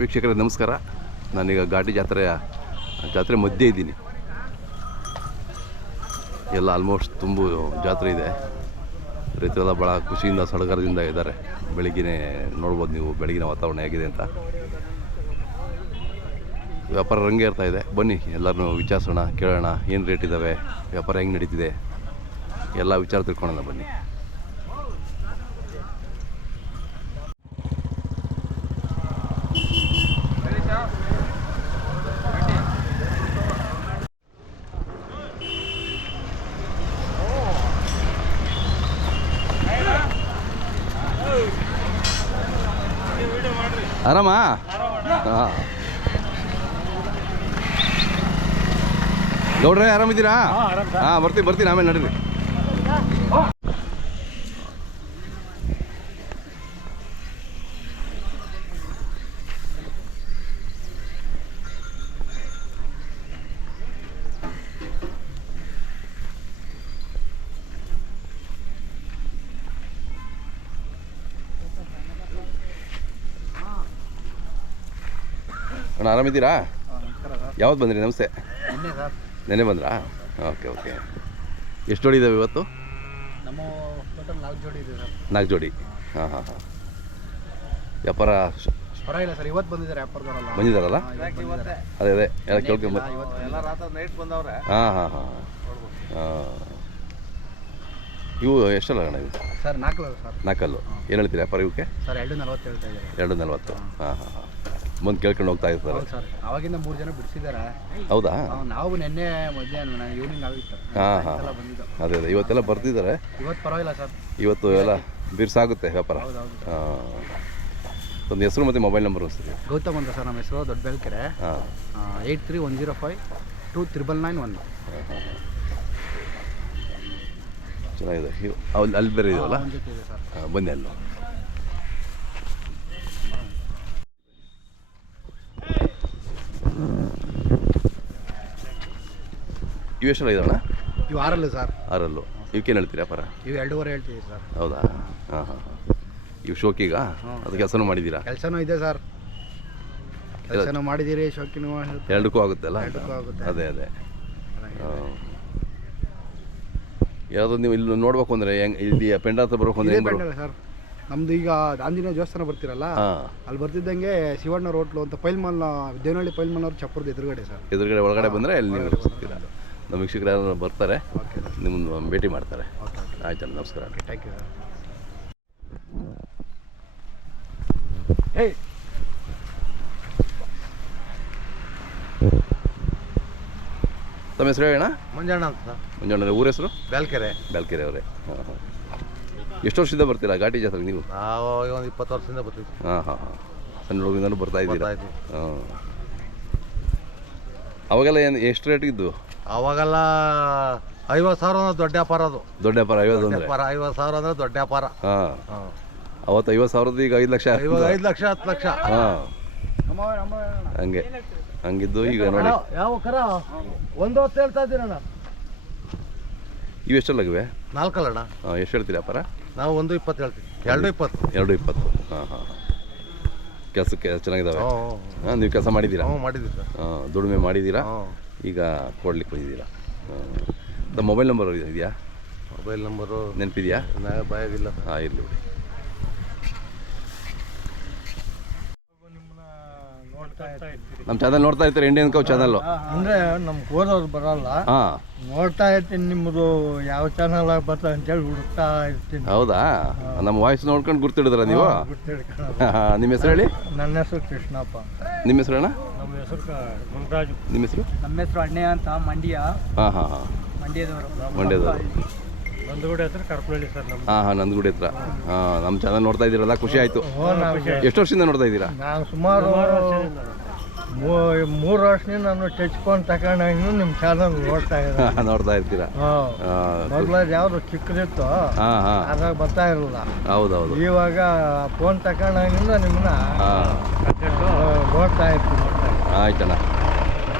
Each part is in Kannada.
ವೀಕ್ಷಕರೇ ನಮಸ್ಕಾರ. ನಾನೀಗ ಘಾಟಿ ಜಾತ್ರೆ ಮಧ್ಯೆ ಇದ್ದೀನಿ. ಎಲ್ಲ ಆಲ್ಮೋಸ್ಟ್ ತುಂಬ ಜಾತ್ರೆ ಇದೆ. ರೈತರೆಲ್ಲ ಭಾಳ ಖುಷಿಯಿಂದ ಸಡಗರದಿಂದ ಇದ್ದಾರೆ. ಬೆಳಗ್ಗಿನೇ ನೋಡ್ಬೋದು ನೀವು ಬೆಳಗಿನ ವಾತಾವರಣ ಹೇಗಿದೆ ಅಂತ. ವ್ಯಾಪಾರ ರಂಗೆ ಇರ್ತಾ ಇದೆ. ಬನ್ನಿ ಎಲ್ಲರನ್ನೂ ವಿಚಾರಿಸೋಣ, ಕೇಳೋಣ ಏನು ರೇಟ್ ಇದ್ದಾವೆ, ವ್ಯಾಪಾರ ಹೆಂಗೆ ನಡೀತಿದೆ, ಎಲ್ಲ ವಿಚಾರ ತಿಳ್ಕೊಳ್ಳೋಣ ಬನ್ನಿ. ಆರಾಮಾ? ಹಾಂ ಗೌಡ್ರೆ ಆರಾಮಿದ್ದೀರಾ? ಹಾಂ ಬರ್ತೀನಿ ಆಮೇಲೆ ನಡೀರಿ. ಅಣ್ಣ ಆರಾಮಿದ್ದೀರಾ? ಯಾವತ್ತು ಬಂದ್ರಿ? ನಮಸ್ತೆ. ನೆನ್ನೆ ಬಂದ್ರಾ? ಓಕೆ. ಎಷ್ಟು ಜೋಡಿ ಇದ್ದಾವೆ ಇವತ್ತು? ನಮ್ಮ ಟೋಟಲ್ 4 ಜೋಡಿ ಇದೆ ಸರ್. 4 ಜೋಡಿ. ಹಾಂ. ವ್ಯಾಪಾರ ಪರವಾಗಿಲ್ಲ ಸರ್. ಇವತ್ತು ಬಂದಿದ್ದಾರೆ ವ್ಯಾಪಾರದವರಲ್ಲ. ಬಂದಿದ್ದಾರಲ್ಲ? ಅದೇ ಎಲ್ಲ ಕೇಳ್ಕೊಂಬ. ಹಾಂ. ಇವು ಎಷ್ಟಲ್ಲ ಅಣ್ಣ ಇವು? Sir 4 sir. 4 ಏನು ಹೇಳ್ತೀರಿ ವ್ಯಾಪಾರ ಇವಕ್ಕೆ? ಸರ್ 240 ಹೇಳ್ತಾ ಇದ್ದಾರೆ. 240. ಹಾಂ. ಮುಂದೆ ಕೇಳ್ಕೊಂಡು ಹೋಗ್ತಾ ಇರ್ತಾರೆ. ಸರ್ ಅವಾಗಿಂದ 3 ಜನ ಬಿಡಿಸಿದ್ದಾರೆ. ಹೌದಾ? ನಾವು ನಿನ್ನೆ ಮಧ್ಯಾಹ್ನ ಈವ್ನಿಂಗ್ ಆಗಿತ್ತು. ಹಾಂ. ಅದೇ ಇವತ್ತೆಲ್ಲ ಬರ್ತಿದ್ದಾರೆ. ಇವತ್ತು ಪರವಾಗಿಲ್ಲ ಸರ್. ಇವತ್ತು ಎಲ್ಲ ಬಿರ್ಸಾಗುತ್ತೆ ವ್ಯಾಪಾರ. ಹಾಂ. ಒಂದು ಹೆಸರು ಮತ್ತು ಮೊಬೈಲ್ ನಂಬರ್ ಸರಿ. ಗೌತಮ್ ಅಂತ ಸರ್ ನಮ್ಮ ಹೆಸರು, ದೊಡ್ಡ ಬೆಲ್ಕೆರೆ. ಹಾಂ. 8310529991. ಚೆನ್ನಾಗಿದೆ. ಅಲ್ಲಿ ಬೇರೆ ಇದೆಯಲ್ಲ? ಹಾಂ ಬನ್ನಿ ಅಲ್ಲ. ಇವು ಎಷ್ಟೆಲ್ಲ ಇದಣ್ಣ? ಇವು 6 ಸರ್. 6 ಇವಕ್ಕೇನು ಹೇಳ್ತೀರಿ ವ್ಯಾಪಾರ? ಇವು 2.5 ಹೇಳ್ತೀವಿ ಸರ್. ಹೌದಾ? ಹಾಂ. ಇವು ಶೋಕಿಗ? ಅದು ಕೆಲಸನೂ ಮಾಡಿದ್ದೀರಾ? ಕೆಲಸನೂ ಇದೆ ಸರ್. ಕೆಲಸನೂ ಮಾಡಿದ್ದೀರಿ, ಶೋಕಿನೂ ಎರಡಕ್ಕೂ ಆಗುತ್ತೆ ಅಲ್ಲ? ಅದೇ ಯಾವುದು ನೀವು ಇಲ್ಲಿ ನೋಡ್ಬೇಕು ಅಂದರೆ ಹೆಂಗೆ ಇಲ್ಲಿ ಪೆಂಡ ಹತ್ರ ಬರ್ಬೇಕು ಅಂದರೆ ಪೆಂಡಲ್ಲ ಸರ್. ನಮ್ದು ಈಗ ಆಂಜನೇಯ ದೇವಸ್ಥಾನ ಬರ್ತಿರಲ್ಲ, ಅಲ್ಲಿ ಬರ್ತಿದ್ದಂಗೆ ಶಿವಣ್ಣ ರೋಟ್ಲು ಅಂತ ಪೈಲ್ಮಲ್, ದೇವನಹಳ್ಳಿ ಪೈಲ್ಮಲ್ ಅವ್ರ ಚಪ್ಪರದ ಎದುರುಗಡೆ ಸರ್. ಎದುರುಗಡೆ ಒಳಗಡೆ ಬಂದರೆ ಅಲ್ಲಿ ನೀವು ಸಿಗ್ತೀರಾ. ನಮ್ಮ ವೀಕ್ಷಕರು ಯಾರು ಬರ್ತಾರೆ, ನಿಮ್ಮನ್ನು ಭೇಟಿ ಮಾಡ್ತಾರೆ. ಆಯ್ತು, ನಮಸ್ಕಾರ. Thank you. ತಮ್ಮ ಹೆಸರು ಹೇಳೋಣ? ಮಂಜಣ್ಣ ಅಂತ. ಮಂಜಣ್ಣ ಊರ ಹೆಸರು? ಬ್ಯಾಲ್ಕೆರೆ ಅವರೇ. ಹಾಂ. ಎಷ್ಟು ವರ್ಷದಿಂದ ಬರ್ತೀರಾ ಘಾಟಿ ಜಾತ್ರೆಗೆ ನೀವು? ನಾವು ಒಂದು 20 ವರ್ಷದಿಂದ ಬರ್ತೀವಿ. ಹಾಂ. ಸಣ್ಣ ಹುಡುಗಿಂದನೂ ಬರ್ತಾ ಇದ್ದೀರಾ? ಹಾಂ. ಅವಾಗೆಲ್ಲ ಎಷ್ಟು ರೇಟ್ ಇದ್ದು? ಅವಾಗೆಲ್ಲ 50,000 ದೊಡ್ಡ ವ್ಯಾಪಾರ. ಅದು ದೊಡ್ಡ ವ್ಯಾಪಾರ 50 ಅಂದರೆ 50,000 ಅಂದರೆ ದೊಡ್ಡ ವ್ಯಾಪಾರ. ಹಾಂ. ಅವತ್ತು 50,000 ಈಗ 5 ಲಕ್ಷ. ಇವಾಗ 5 ಲಕ್ಷ 10 ಲಕ್ಷ. ಹಾಂ. ಹಂಗಿದ್ದು ಈಗ ನೋಡಿ. ಯಾವ ಕರ 1 ಹೊತ್ತು ಹೇಳ್ತಾ ಇದ್ದೀರಣ್ಣ. ಇವು ಎಷ್ಟೆಲ್ಲಾಗಿವೆ? 4 ಅಣ್ಣ. ಹಾಂ. ಎಷ್ಟು ಹೇಳ್ತೀರಿ ವ್ಯಾಪಾರ? ನಾವು 1.20 ಹೇಳ್ತೀವಿ. 2.20. 2.20. ಹಾಂ. ಕೆಲಸಕ್ಕೆ ಚೆನ್ನಾಗಿದ್ದಾವೆ. ಹಾಂ. ನೀವು ಕೆಲಸ ಮಾಡಿದ್ದೀರಾ? ಮಾಡಿದ್ದೀವಿ ಸರ್. ಹಾಂ. ದುಡಿಮೆ ಮಾಡಿದ್ದೀರಾ, ಈಗ ಕೊಡ್ಲಿಕ್ಕೆ ಬಂದಿದ್ದೀರಾ. ಹಾಂ. ಮೊಬೈಲ್ ನಂಬರ್ ಇದೆಯಾ? ಮೊಬೈಲ್ ನಂಬರು ನೆನಪಿದೆಯಾ? ಬಾಯಾಗಿಲ್ಲ. ಹಾಂ, ಇರಲಿ ಬಿಡಿ. ನಮ್ಮ ಚಾನಲ್ ನೋಡ್ತಾ ಇರ್ತೀರಿ, ಇಂಡಿಯನ್ ಕೌ ಚಾನಲ್ಲು. ಅಂದರೆ ನಮ್ಮ ಕೋದವ್ರು ಬರಲ್ಲ. ಹಾಂ. ನೋಡ್ತಾ ಇರ್ತೀನಿ ನಿಮ್ಮದು ಯಾವ ಚಾನಲ್ ಬರ್ತಾ ಅಂತೇಳಿ ಹುಡುಕ್ತಾ ಇರ್ತೀನಿ. ಹೌದಾ? ನಮ್ಮ ವಾಯ್ಸ್ ನೋಡ್ಕೊಂಡು ಗುರ್ತಿಡಿದ್ರ ನೀವು? ನಿಮ್ಮ ಹೆಸರು ಹೇಳಿ? ನನ್ನ ಹೆಸರು ಕೃಷ್ಣಪ್ಪ. ನಿಮ್ಮ ಹೆಸರು ಅಣ್ಣ? ನಮ್ಮ ಹೆಸರು ಮುನ್ರಾಜು. ನಿಮ್ಮ ಹೆಸರು? ನಮ್ಮ ಹೆಸರು ಅಣ್ಣಯ್ಯ ಅಂತ, ಮಂಡ್ಯ. ಹಾಂ. ಮಂಡ್ಯದವರು. ನಂದಗುಡಿ ಹತ್ರ ಕರ್ಪಳ್ಳಿ ಸರ್. ಹಾಂ. ನಂದಗುಡಿ ಹತ್ರ. ಹಾಂ. ನಮ್ಮ ಚಾನಲ್ ನೋಡ್ತಾ ಇದ್ದೀರಲ್ಲ, ಖುಷಿ ಆಯಿತು. ಎಷ್ಟು ವರ್ಷದಿಂದ ನೋಡ್ತಾ ಇದ್ದೀರಾ? ನಾನು ಸುಮಾರು 3 ವರ್ಷದಿಂದ ನಾನು ಟಚ್ಕೊಂಡು ತಗೊಂಡು ನಿಮ್ಮ ಚಾನಲ್ ನೋಡ್ತಾ ಇರ್ತೀರಾ? ಮೊದಲ ಯಾವುದು ಚಿಕ್ಕದಿತ್ತು, ಅದ್ರಾಗ ಬರ್ತಾ ಇರಲಿಲ್ಲ. ಹೌದೌದು. ಇವಾಗ ಫೋನ್ ತಗೊಂಡಾಗಿಂದ ನಿಮ್ಮನ್ನ ನೋಡ್ತಾ ಇರ್ತೀನಿ. ಆಯ್ತಣ್ಣ,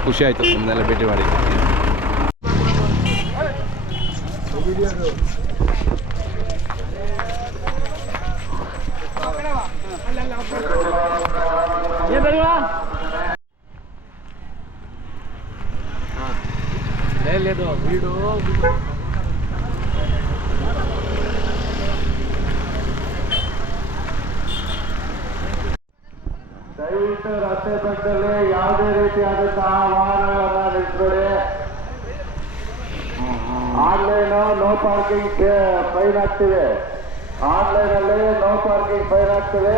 ಖುಷಿ ಆಯಿತು ನಿಮ್ಮನ್ನೆಲ್ಲ ಭೇಟಿ ಮಾಡಿ. ये ದಯವಿಟ್ಟು ರಸ್ತೆ ಪಕ್ಕದಲ್ಲಿ ಯಾವುದೇ ರೀತಿಯಾದಂತಹ ವಾಹನಗಳನ್ನ ನಿಲ್ಲಿಸಬೇಡಿ. ಆನ್ಲೈನ್ ನೋ ಪಾರ್ಕಿಂಗ್ ಫೈನ್ ಆಗ್ತಿದೆ. ಆನ್ಲೈನ್ ಅಲ್ಲಿ ನೋ ಪಾರ್ಕಿಂಗ್ ಫೈನ್ ಆಗ್ತಿದೆ.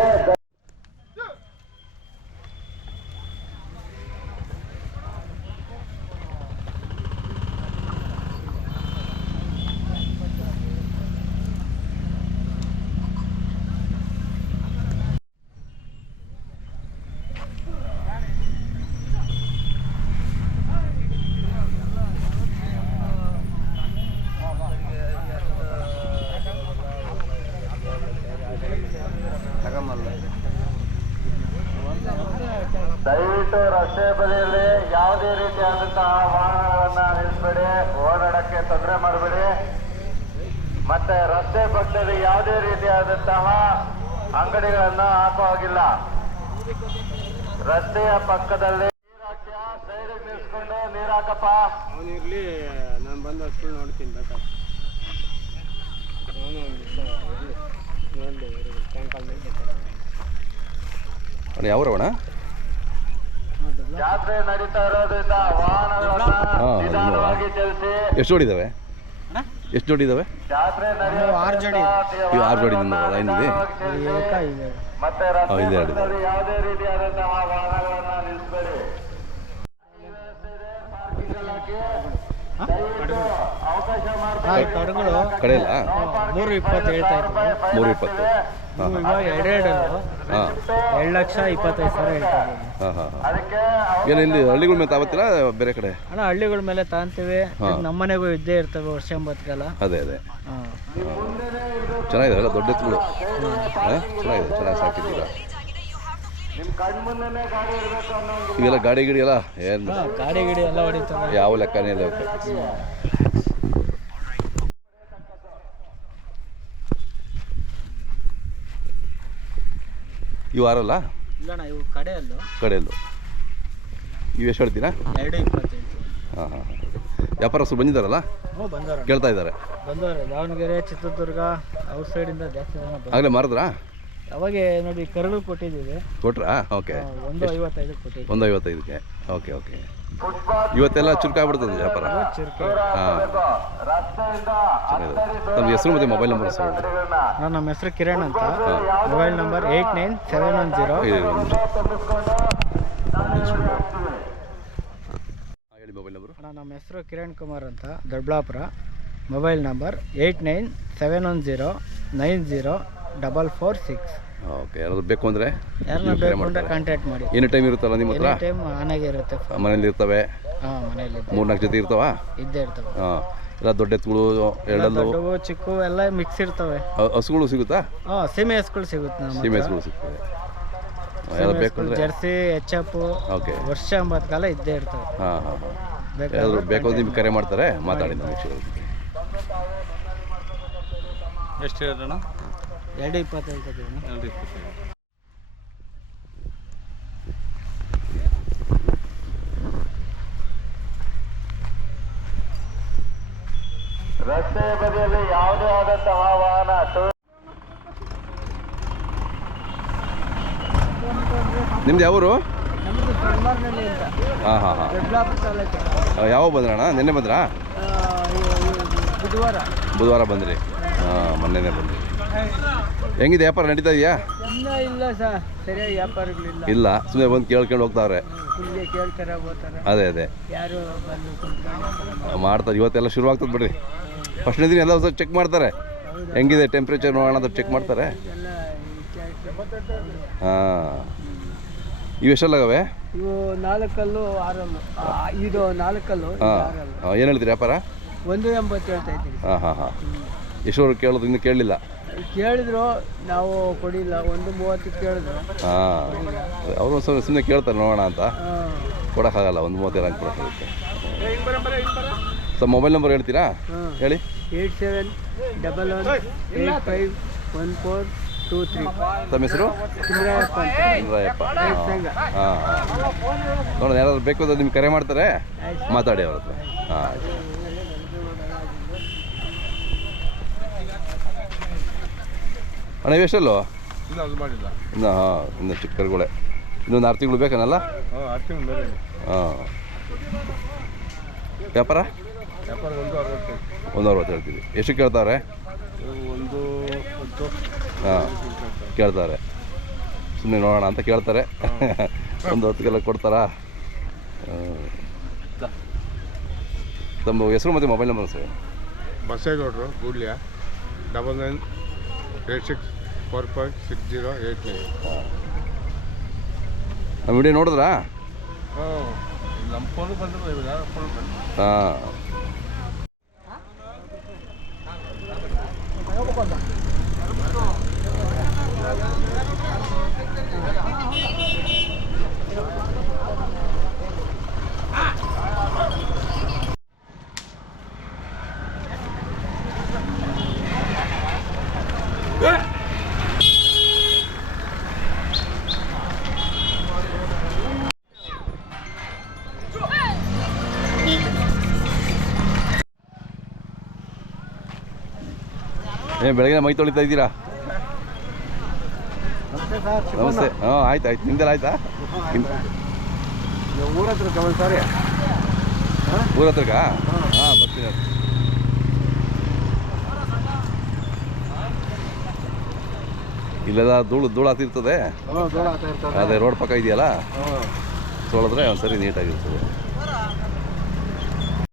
ದಯವಿಟ್ಟು ರಸ್ತೆ ಬದಿಯಲ್ಲಿ ಯಾವುದೇ ರೀತಿಯಾದಂತಹ ವಾಹನಗಳನ್ನ ನಿಲ್ಲಿಸಬೇಡಿ. ಓಡಾಡಕ್ಕೆ ತೊಂದರೆ ಮಾಡಬೇಡಿ. ಮತ್ತೆ ರಸ್ತೆ ಪಕ್ಕದಲ್ಲಿ ಯಾವುದೇ ರೀತಿಯಾದಂತಹ ಅಂಗಡಿಗಳನ್ನ ಹಾಕೋ ಹಾಗಿಲ್ಲ. ರಸ್ತೆಯ ಪಕ್ಕದಲ್ಲಿ ಸೈಡ್ ನಿಲ್ಸ್ಕೊಂಡು ನೀರ್ ಹಾಕಪ್ಪ. ಅವನಿರ್ಲಿ, ನಾನು ಬಂದು ಹಚ್ಕೊಂಡು ನೋಡ್ತೀನಿ ಬೇಕಾದ್ರೆ. ಯಾವ್ರವಣ? ಜಾತ್ರೆ ನಡೀತಾ ಇರೋದ್ರಿಂದ ವಾಹನಗಳನ್ನ ನಿಧಾನವಾಗಿ ಚಲಿಸಿ. ಎಷ್ಟು ಜೋಡಿ ಇದಾವೆ? ಎಷ್ಟು ಜೋಡಿ ಇದಾವೆ? ಜಾತ್ರೆ ನಡೆಯುವ 6 ಜೋಡಿ. ಇವು 6 ಜೋಡಿ ಲೈನಿದೆ. ಮತ್ತೆ ರಸ್ತೆ ಪಕ್ಕದಲ್ಲಿ ಯಾವುದೇ ರೀತಿಯಾದಂತಹ ವಾಹನಗಳನ್ನ ನಿಲ್ಲಿಸಬೇಡಿ. ಅವಕಾಶ ಕಡೆಯಲ್ಲ 320 ಹೇಳ್ತಾ ಇದ್ರು. 320. ಹಾಂ ಇವಾಗ 2 ಹಾಂ 2,25,000 ಹೇಳ್ತಾ ಇದ್ದೀವಿ. ಹಾಂ ಹಾಂ ಹಾಂ. ಅದಕ್ಕೆ ಏನು ಇಲ್ಲಿ ಹಳ್ಳಿಗಳ ಮೇಲೆ ತಾವತ್ತಿಲ್ಲ ಬೇರೆ ಕಡೆ? ಅಣ್ಣ ಹಳ್ಳಿಗಳ ಮೇಲೆ ತಾಂತೀವಿ. ನಮ್ಮ ಮನೆಗೂ ಇದ್ದೇ ಇರ್ತವೆ ವರ್ಷ ಎಂಬತ್ಗೆಲ್ಲ. ಅದೇ ಚೆನ್ನಾಗಿದೆ ಅಲ್ಲ, ದೊಡ್ಡ ಎತ್ತುಗಳು. ಚೆನ್ನಾಗಿದೆ, ಚೆನ್ನಾಗಿ ಸಾಕಿದ್ದೀರಾ. ನಿಮ್ ಕಣ್ಮುಂದೆನೆ ಗಾಡಿ ಇರ್ಬೇಕು ಅನ್ನೋ ಈಗೆಲ್ಲ ಗಾಡಿ ಗಿಡಿ ಎಲ್ಲ ಏನು ಗಾಡಿ ಗಿಡಿ ಎಲ್ಲ ಹೊಡಿತವೆ. ಯಾವ ಲೆಕ್ಕನೇ ಇಲ್ಲ ಅವಕ್ಕೆ. ಇವು ಆರಲ್ಲ ಇಲ್ಲಣ್ಣ ಇವು ಕಡೆಯಲ್ಲೂ ಕಡೆಯಲ್ಲೂ ಇವು ಎಷ್ಟು ಹೇಳ್ತೀರಾ? 2,25. ಹಾಂ ಹಾಂ ಹಾಂ. ವ್ಯಾಪಾರಸ್ಥರು ಬಂದಿದ್ದಾರಲ್ಲ, ಹ್ಞೂ ಬಂದವ್ರೆ ಕೇಳ್ತಾ ಇದ್ದಾರೆ. ದಾವಣಗೆರೆ, ಚಿತ್ರದುರ್ಗ ಔಟ್ ಸೈಡಿಂದ ಜಾಸ್ತಿ ಜನ ಆಗಲೇ ಮಾರಿದ್ರಾ? ಅವಾಗ ನೋಡಿ ಕರಳು ಕೊಟ್ಟಿದ್ದೀವಿ. ಕೊಟ್ರಾ? ಓಕೆ. 1,55 ಕೊಟ್ಟಿದ್ದೀವಿ. 155ಕ್ಕೆ. Okay okay. ಇವತ್ತೆಲ್ಲ ಚುರುಕಾಗ್ಬಿಡ್ತದೆ ವ್ಯಾಪಾರ. ಚಿರಕೆ. ಹಾಂ, ಚೆನ್ನಾಗಿದೆ. ನಮ್ಮ ಹೆಸರು ಮತ್ತು ಮೊಬೈಲ್ ನಂಬರ್ ಸರ್. ನಮ್ಮ ಹೆಸರು ಕಿರಣ್ ಅಂತ. Mobile number 897110. ಹೇಳಿ ಮೊಬೈಲ್ ನಂಬರು. ನಮ್ಮ ಹೆಸರು ಕಿರಣ್ ಕುಮಾರ್ ಅಂತ, ದೊಡ್ಡಬಳ್ಳಾಪುರ. Mobile number 8971090446. ಓಕೆ. ಯಾರಾದ್ರು ಬೇಕು ಅಂದರೆ ಯಾರನ್ನ ಬೇಕು ಅಂದರೆ ಕಾಂಟ್ಯಾಕ್ಟ್ ಮಾಡಿ. ಎನಿ ಟೈಮ್ ಇರುತ್ತಲ್ಲ ನಿಮ್ಮ ಹತ್ರ? ಟೈಮ್ ಆನಾಗೆ ಇರುತ್ತೆ. ಮನೇಲಿ ಇರ್ತವೆ? ಹಾಂ, ಮನೆಯಲ್ಲಿ 3-4 ಜೊತೆ ಇರ್ತಾವ? ಇದ್ದೇ ಇರ್ತವೆ. ಹಾಂ. ಎಲ್ಲ ದೊಡ್ಡ ಎತ್ತುಗಳು, ಎರಡಲ್ಲೂ ದೊಡ್ಡವು ಚಿಕ್ಕವು ಎಲ್ಲ ಮಿಕ್ಸ್ ಇರ್ತವೆ. ಹಸುಗಳು ಸಿಗುತ್ತಾ? ಹಾಂ, ಸೀಮೆ ಹಸುಗಳು ಸಿಗುತ್ತೆ. ನಮ್ಮ ಸೀಮೆ ಹಸುಗಳು ಸಿಗ್ತವೆ. ಯಾರು ಬೇಕು ಅಂದರೆ ಜರ್ಸಿ, ಎಚ್.ಎಫ್ ಓಕೆ ವರ್ಷ 80 ಕಾಲ ಇದ್ದೇ ಇರ್ತವೆ. ಹಾಂ ಹಾಂ ಹಾಂ. ಯಾರಾದ್ರು ಬೇಕು ಅಂದ್ರೆ ನಿಮ್ಗೆ ಕರೆ ಮಾಡ್ತಾರೆ, ಮಾತಾಡಿ ನಮ್ಮ ವಿಷಯ. ಎಷ್ಟು ಹೇಳೋಣ? 2,25 ಹೇಳ್ತಿದ್ದೀವಿ. 2,25. ರಸ್ತೆ ಬದಿಯಲ್ಲಿ ಯಾವುದೇ ಆದಂತಹ ವಾಹನ ನಿಮ್ದು ಯಾವರು? ನಮ್ಮದು ಬೆಂಗಳೂರಿನಲ್ಲಿ ಅಂತ. ಹಾಂ ಹಾಂ ಹಾಂ. ದೊಡ್ಡಬಳ್ಳಾಪುರ ತಾಲೂಕು. ಯಾವಾಗ ಬಂದ್ರಣ್ಣ? ನಿನ್ನೆ ಬಂದ್ರಾ? ಬುಧವಾರ ಬಂದ್ರಿ? ಹಾಂ, ಮೊನ್ನೆನೇ ಬಂದ್ರಿ. ಹೆಂಗಿದೆ ವ್ಯಾಪಾರ? ನಡೀತಾ ಇದೆಯಾ? ಇನ್ನೂ ಇಲ್ಲ ಸರ್, ಸರಿಯಾಗಿ ವ್ಯಾಪಾರಗಳಿಲ್ಲ. ಇಲ್ಲ, ಸುಮ್ಮನೆ ಬಂದು ಕೇಳ್ಕೊಂಡು ಹೋಗ್ತಾವ್ರೆ. ಇಲ್ಲೇ ಕೇಳ್ತಾರೆ, ಹೋಗ್ತಾರೆ. ಅದೇ ಯಾರು ಬಂದು ಕುಂತ್ಕೊಂಡು ಮಾಡ್ತಾರೆ. ಇವತ್ತೆಲ್ಲ ಶುರು ಆಗ್ತದೆ ಬಿಡ್ರಿ. ಫಸ್ಟ್ನೇ ದಿನ ಎಲ್ಲ ಹೊಸ ಚೆಕ್ ಮಾಡ್ತಾರೆ. ಹೆಂಗಿದೆ ಟೆಂಪ್ರೇಚರ್ ನೋಡೋಣ ಅಂತ ಚೆಕ್ ಮಾಡ್ತಾರೆ. ಹಾಂ. ಇವು ಎಷ್ಟಲ್ಲಾಗವೆ? ಇವು 4 ಕಲ್ಲು 6 ಇದು 4 ಕಲ್ಲು. ಹಾಂ. ಏನು ಹೇಳ್ತೀರಿ ವ್ಯಾಪಾರ? 1,80 ಹೇಳ್ತಾ ಇದ್ದೀವಿ. ಹಾಂ ಹಾಂ ಹಾಂ. ಎಷ್ಟೋರು ಕೇಳೋದು? ಇನ್ನೂ ಕೇಳಲಿಲ್ಲ? ಕೇಳಿದ್ರು, ನಾವು ಕೊಡಿಲ್ಲ. 1,30 ಕೇಳಿದ್ರು. ಹಾಂ, ಅವರು ಸುಮ್ಮನೆ ಕೇಳ್ತಾರೆ ನೋಡೋಣ ಅಂತ. ಕೊಡೋಕ್ಕಾಗಲ್ಲ, 1,30 ಹಂಗೆ ಕೊಡೋಕ್ಕಾಗುತ್ತೆ. ಸರ್ ಮೊಬೈಲ್ ನಂಬರ್ ಹೇಳ್ತೀರಾ? ಹೇಳಿ. 8711851423. ತಮ್ಮ ಹೆಸರು? ಚಂದ್ರಯ್ಯಪ್ಪ ಅಂತ. ಚಂದ್ರಯ್ಯಪ್ಪ. ಹಾಂ ಹಾಂ. ನೋಡೋಣ, ಯಾರಾದ್ರು ಬೇಕು ಅಂದರೆ ನಿಮ್ಗೆ ಕರೆ ಮಾಡ್ತಾರೆ, ಮಾತಾಡಿ ಅವ್ರ ಹತ್ರ. ಹಾಂ. ಅಣ್ಣ ಇವೆಷ್ಟಲ್ಲೋ ಇಲ್ಲ ಅದು ಮಾಡಿಲ್ಲ. ಇನ್ನು ಹಾಂ ಇನ್ನು ಚಿಕ್ಕ ಕರುಗಳೇ ಇನ್ನೊಂದು 6 ತಿಂಗಳು ಬೇಕನಲ್ಲ? ಹಾಂ 6 ತಿಂಗಳು ಬೇರೆ. ಹಾಂ ವ್ಯಾಪಾರ ವ್ಯಾಪಾರ 1.60. 1.60 ಹೇಳ್ತೀವಿ. ಎಷ್ಟು ಕೇಳ್ತಾರೆ? 1.10. ಹಾಂ ಕೇಳ್ತಾರೆ. ಸುಮ್ಮನೆ ನೋಡೋಣ ಅಂತ ಕೇಳ್ತಾರೆ. ಒಂದು 10 ಕೊಡ್ತಾರಾ? ತಮ್ಮ ಹೆಸರು ಮತ್ತು ಮೊಬೈಲ್ ನಂಬರ್ ಸರ್? ಬಸೇಗೌಡರು ಗೂಡ್ಲಿಯ 9986456089. ನಮ್ಮ ವಿಡಿಯೋ ನೋಡಿದ್ರಾ? ಹಾಂ ನಮ್ಮ ಫೋನ್ ಬಂದ್ರೆ ಯಾರು ಫೋನ್ ಬಂದು ಹಾಂ ಬೆಳಗ್ಗೆ ಮೈ ತೊಳಿತಾ ಇದ್ದೀರಾ? ನಮಸ್ತೆ. ಹಾಂ ಆಯ್ತು ಆಯ್ತು. ನಿಮ್ದೆಲ್ಲ ಆಯ್ತಾ? ಊರ ಹತ್ರ ಕಮಲ್ ಸಾರಿ ಊರ ಹತ್ರಕ್ಕ? ಹಾಂ ಬರ್ತೀನಿ. ಇಲ್ಲೆಲ್ಲ ಧೂಳು ಹತ್ತಿರ್ತದೆ. ಅದೇ ರೋಡ್ ಪಕ್ಕ ಇದೆಯಲ್ಲ, ತೊಳೆದ್ರೆ ಒಂದ್ಸರಿ ನೀಟಾಗಿರ್ತದೆ.